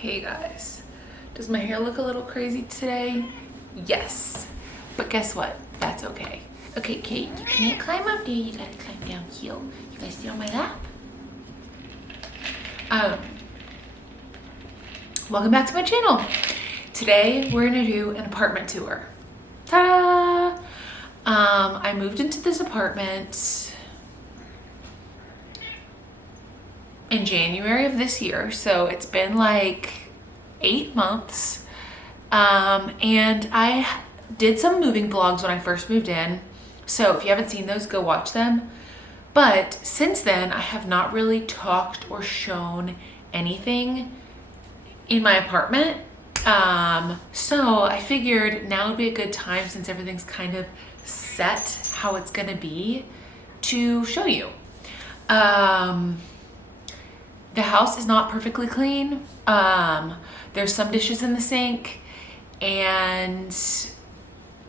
Hey guys, does my hair look a little crazy today? Yes, but guess what? That's okay. Okay, Kate, you can't climb up there, you gotta climb down here. You guys sit on my lap. Welcome back to my channel. Today, we're gonna do an apartment tour. Ta-da! I moved into this apartment in January of this year, so it's been like 8 months. And I did some moving vlogs when I first moved in, so if you haven't seen those, go watch them. But since then, I have not really talked or shown anything in my apartment. So I figured now would be a good time, since everything's kind of set how it's gonna be, to show you. The house is not perfectly clean. There's some dishes in the sink, and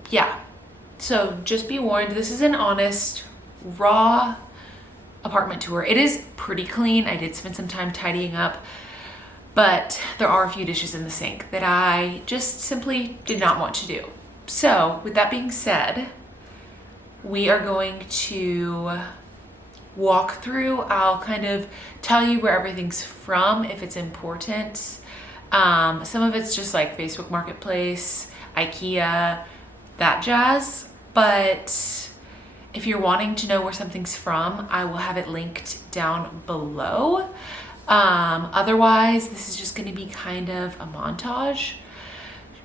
yeah. So just be warned, this is an honest, raw apartment tour. It is pretty clean. I did spend some time tidying up, but there are a few dishes in the sink that I just simply did not want to do. So with that being said, we are going to walk through. I'll kind of tell you where everything's from if it's important. Some of it's just like Facebook Marketplace, IKEA, that jazz. But if you're wanting to know where something's from, I will have it linked down below. Otherwise, this is just going to be kind of a montage,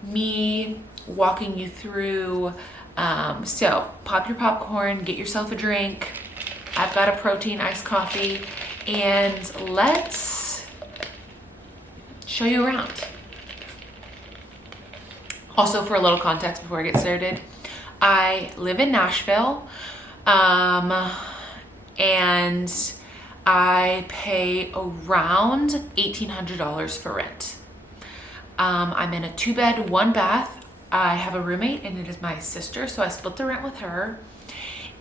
me walking you through. So pop your popcorn, get yourself a drink. I've got a protein iced coffee, and let's show you around. Also, for a little context before I get started, I live in Nashville, and I pay around $1,800 for rent. I'm in a 2-bed, 1-bath. I have a roommate, and it is my sister, so I split the rent with her.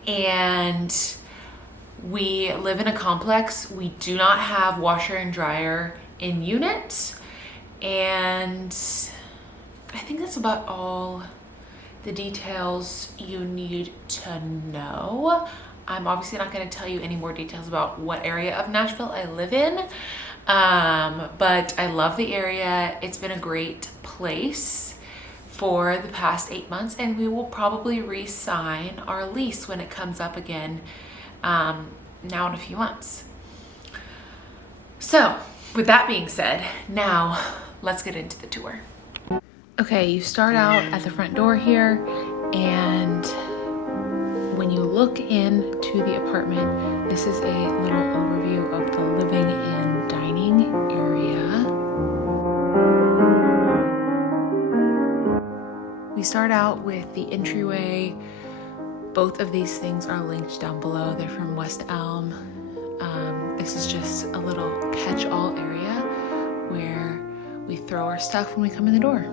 And we live in a complex. We do not have washer and dryer in units. And I think that's about all the details you need to know. I'm obviously not going to tell you any more details about what area of Nashville I live in. But I love the area. It's been a great place for the past 8 months, and we will probably re-sign our lease when it comes up again now in a few months. So with that being said, now let's get into the tour. Okay, you start out at the front door here, and when you look into the apartment, this is a little overview of the living and dining area. We start out with the entryway. Both of these things are linked down below. They're from West Elm. This is just a little catch-all area where we throw our stuff when we come in the door.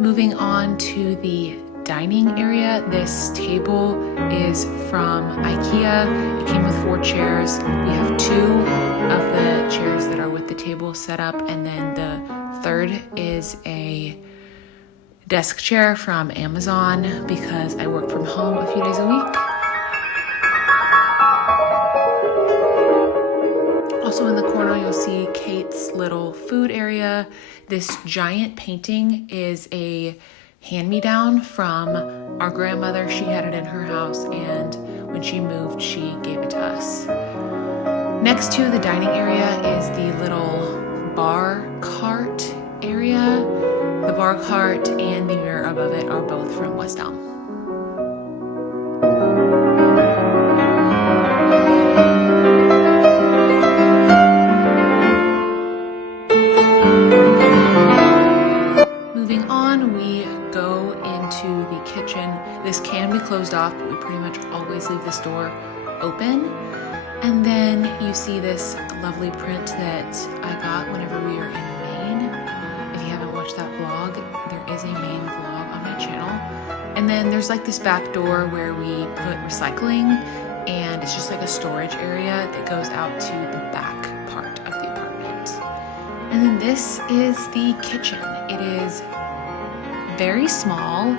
Moving on to the dining area, this table is from IKEA. It came with 4 chairs. We have 2 of the chairs that are with the table set up, and then the third is a desk chair from Amazon because I work from home a few days a week. Also in the corner, you'll see Kate's little food area. This giant painting is a hand-me-down from our grandmother. She had it in her house, and when she moved, she gave it to us. Next to the dining area is the little bar cart area. The bar cart and the mirror above it are both from West Elm. Moving on, we go into the kitchen. This can be closed off, but we pretty much always leave this door open. And then you see this lovely print that I got whenever we were in Maine. If you haven't watched that vlog, there is a Maine vlog on my channel. And then there's like this back door where we put recycling, and it's just like a storage area that goes out to the back part of the apartment. And then this is the kitchen. It is very small.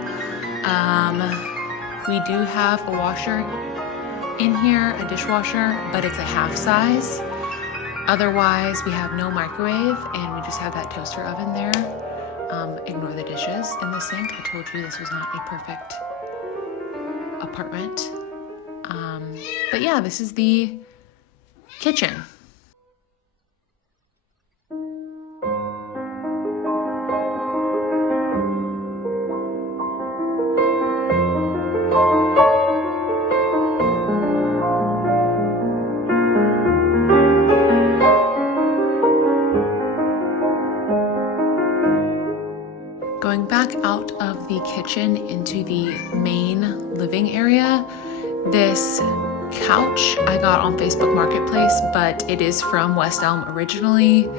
We do have a washer in here, a dishwasher, but it's a half size. Otherwise, we have no microwave, and we just have that toaster oven there. Ignore the dishes in the sink. I told you this was not a perfect apartment. But yeah, this is the kitchen. Going back out of the kitchen into the main living area, this couch I got on Facebook Marketplace, but it is from West Elm originally.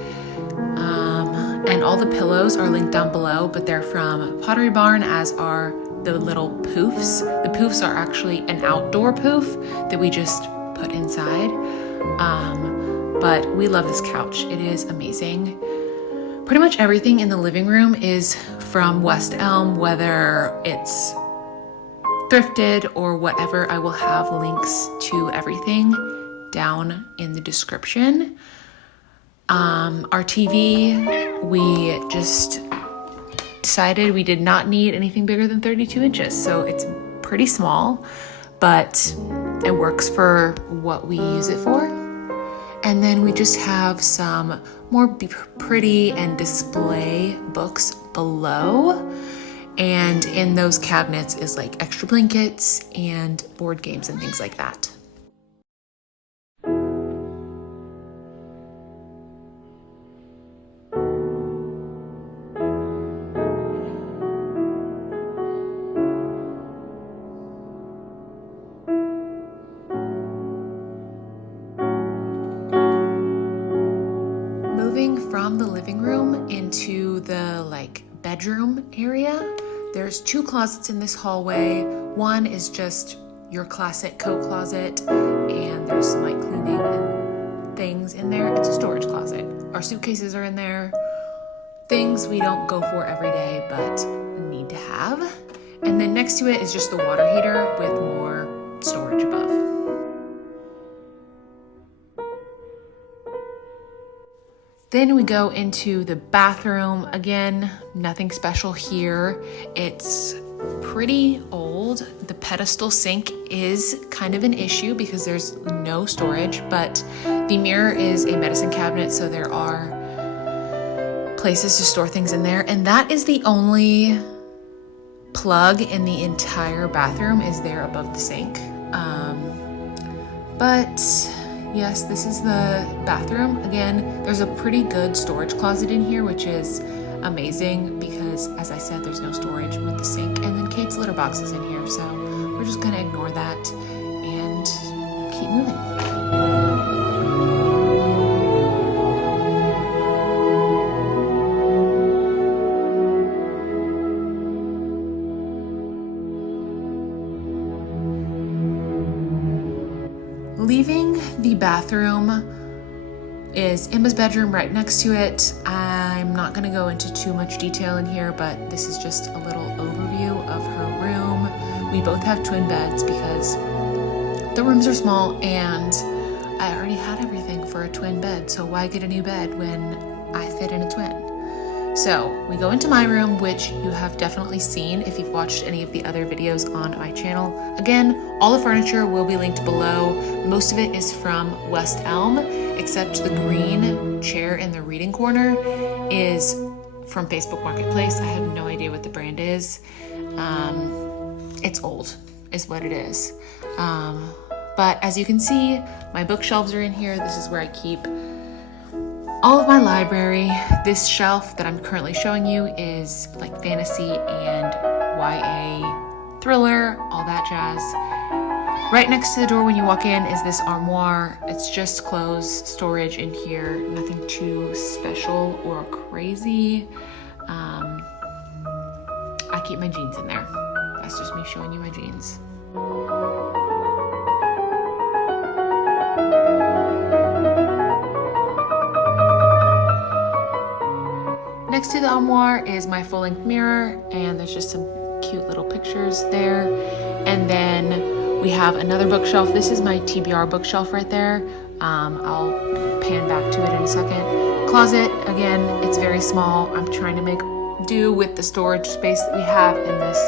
And all the pillows are linked down below, but they're from Pottery Barn, as are the little poofs. The poofs are actually an outdoor poof that we just put inside. But we love this couch. It is amazing. Pretty much everything in the living room is from West Elm, whether it's thrifted or whatever. I will have links to everything down in the description. Our TV, we just decided we did not need anything bigger than 32 inches. So it's pretty small, but it works for what we use it for. And then we just have some more pretty and display books below. And in those cabinets is like extra blankets and board games and things like that. Moving from the living room into the like bedroom area, there's two closets in this hallway. One is just your classic coat closet, and there's some like cleaning and things in there. It's a storage closet. Our suitcases are in there. Things we don't go for every day, but need to have. And then next to it is just the water heater with more storage above. Then we go into the bathroom. Again, nothing special here. It's pretty old. The pedestal sink is kind of an issue because there's no storage, but the mirror is a medicine cabinet, so there are places to store things in there. And that is the only plug in the entire bathroom, is there above the sink. But yes, this is the bathroom. Again, there's a pretty good storage closet in here, which is amazing because, as I said, there's no storage with the sink. And then Kate's litter box is in here, so we're just gonna ignore that and keep moving. Leaving the bathroom is Emma's bedroom right next to it. I'm not gonna go into too much detail in here, but this is just a little overview of her room. We both have twin beds because the rooms are small and I already had everything for a twin bed, so why get a new bed when I fit in a twin? So we go into my room, which you have definitely seen if you've watched any of the other videos on my channel. Again, all the furniture will be linked below. Most of it is from West Elm, except the green chair in the reading corner is from Facebook Marketplace. I have no idea what the brand is. It's old, is what it is. But as you can see, my bookshelves are in here. This is where I keep all of my library. This shelf that I'm currently showing you is like fantasy and YA thriller, all that jazz. Right next to the door when you walk in is this armoire. It's just clothes storage in here, nothing too special or crazy. I keep my jeans in there. That's just me showing you my jeans. Next to the armoire is my full-length mirror, and there's just some cute little pictures there. And then we have another bookshelf. This is my TBR bookshelf right there. I'll pan back to it in a second. Closet, again, it's very small. I'm trying to make do with the storage space that we have in this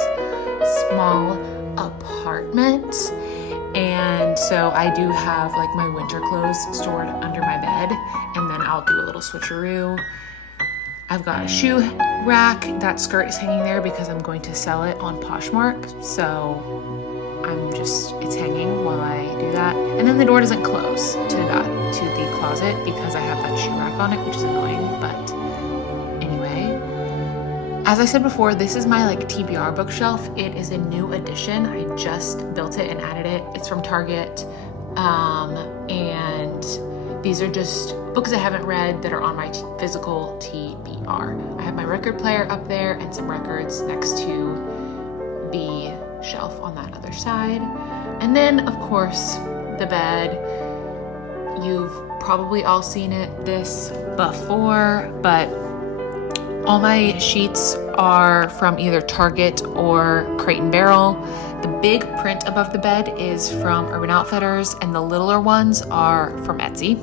small apartment. And so I do have like my winter clothes stored under my bed, and then I'll do a little switcheroo. I've got a shoe rack. That skirt is hanging there because I'm going to sell it on Poshmark. So it's hanging while I do that. And then the door doesn't close to the closet because I have that shoe rack on it, which is annoying. But anyway, as I said before, this is my like TBR bookshelf. It is a new addition. I just built it and added it. It's from Target. And these are just books I haven't read that are on my physical TBR. I have my record player up there and some records next to the shelf on that other side. And then, of course, the bed. You've probably all seen this before, but all my sheets are from either Target or Crate and Barrel. The big print above the bed is from Urban Outfitters, and the littler ones are from Etsy.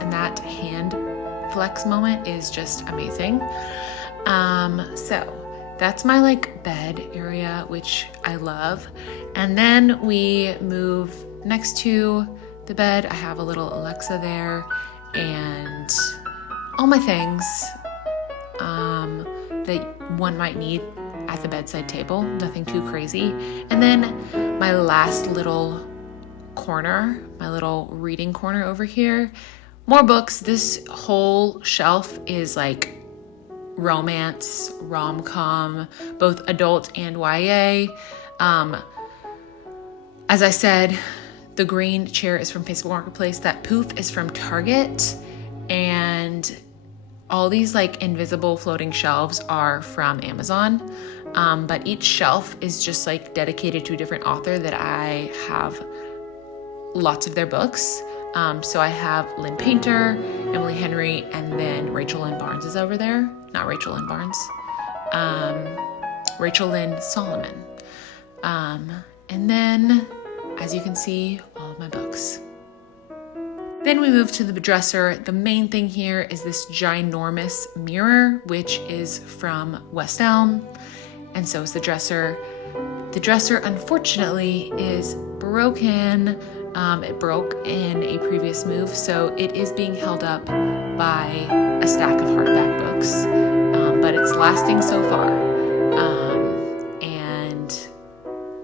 And that hand flex moment is just amazing. So that's my like bed area, which I love. And then we move next to the bed. I have a little Alexa there and all my things that one might need at the bedside table, nothing too crazy. And then my last little corner, my little reading corner over here, more books. This whole shelf is like romance, rom-com, both adult and YA. As I said, the green chair is from Facebook Marketplace. That poof is from Target. And all these like invisible floating shelves are from Amazon. But each shelf is just like dedicated to a different author that I have lots of their books. So I have Lynn Painter, Emily Henry, and then Rachel Lynn Barnes is over there. Not Rachel Lynn Barnes. Rachel Lynn Solomon. And then, as you can see, all of my books. Then we move to the dresser. The main thing here is this ginormous mirror, which is from West Elm. And so is the dresser. The dresser, unfortunately, is broken. It broke in a previous move, so it is being held up by a stack of hardback books, but it's lasting so far, and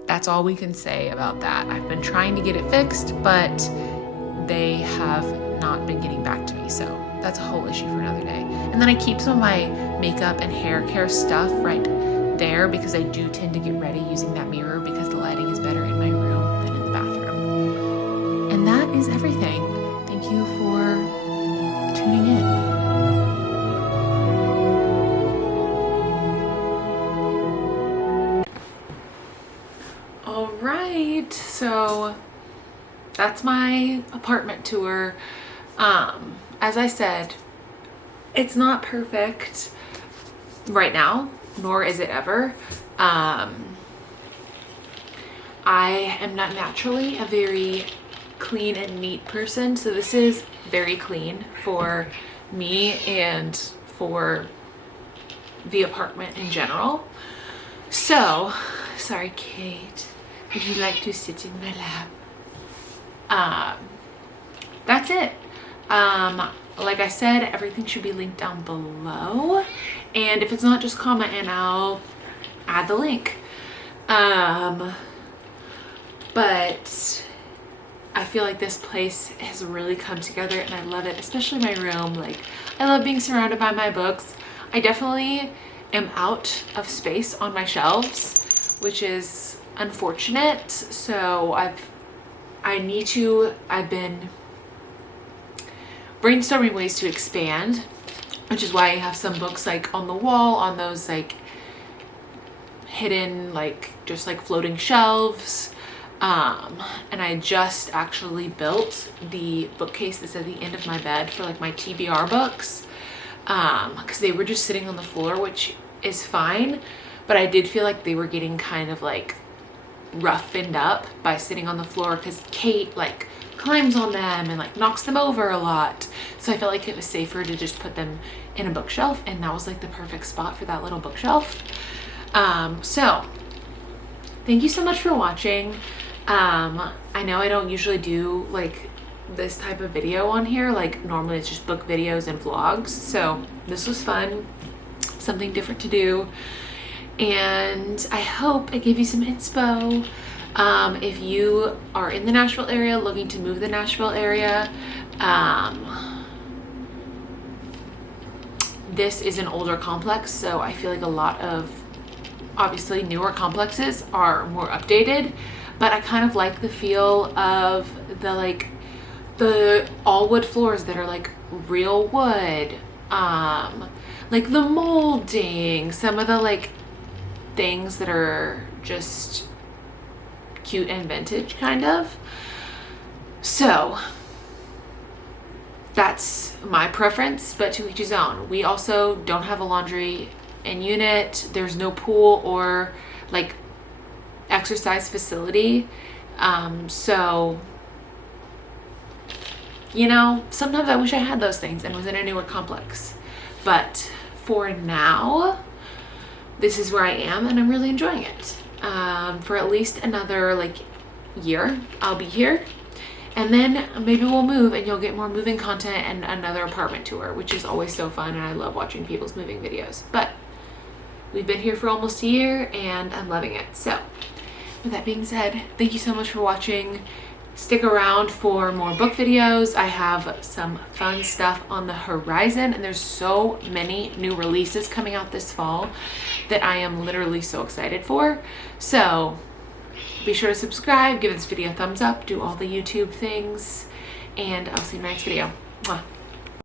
that's all we can say about that. I've been trying to get it fixed, but they have not been getting back to me, so that's a whole issue for another day. And then I keep some of my makeup and hair care stuff right there because I do tend to get ready using that mirror because the lighting is better in my room than in the bathroom. And that is everything. Thank you for tuning in. All right, so that's my apartment tour. As I said, it's not perfect right now, nor is it ever. I am not naturally a very clean and neat person, so this is very clean for me and for the apartment in general. So, sorry Kate, would you like to sit in my lap? That's it. Like I said, everything should be linked down below, and if it's not, just comment and I'll add add the link. But I feel like this place has really come together and I love it, especially my room. Like, I love being surrounded by my books. I definitely am out of space on my shelves, which is unfortunate. So I've been brainstorming ways to expand, which is why I have some books like on the wall on those like hidden, like just like floating shelves. And I just actually built the bookcase that's at the end of my bed for like my TBR books, because they were just sitting on the floor, which is fine, but I did feel like they were getting kind of like roughened up by sitting on the floor because Kate like climbs on them and like knocks them over a lot. So I felt like it was safer to just put them in a bookshelf, and that was like the perfect spot for that little bookshelf. So thank you so much for watching. I know I don't usually do like this type of video on here. Like normally it's just book videos and vlogs. So this was fun, something different to do. And I hope it gave you some inspo. If you are in the Nashville area, looking to move the Nashville area, this is an older complex. So I feel like a lot of obviously newer complexes are more updated, but I kind of like the feel of the all wood floors that are like real wood, like the molding, some of the like things that are just cute and vintage kind of. So that's my preference, but to each his own. We also don't have a laundry in unit. There's no pool or like exercise facility. So, you know, sometimes I wish I had those things and was in a newer complex. But for now, this is where I am and I'm really enjoying it. For at least another like year, I'll be here. And then maybe we'll move and you'll get more moving content and another apartment tour, which is always so fun. And I love watching people's moving videos. But we've been here for almost a year and I'm loving it. So with that being said, thank you so much for watching. Stick around for more book videos. I have some fun stuff on the horizon and there's so many new releases coming out this fall that I am literally so excited for. So be sure to subscribe, give this video a thumbs up, do all the YouTube things, and I'll see you in my next video. Mwah.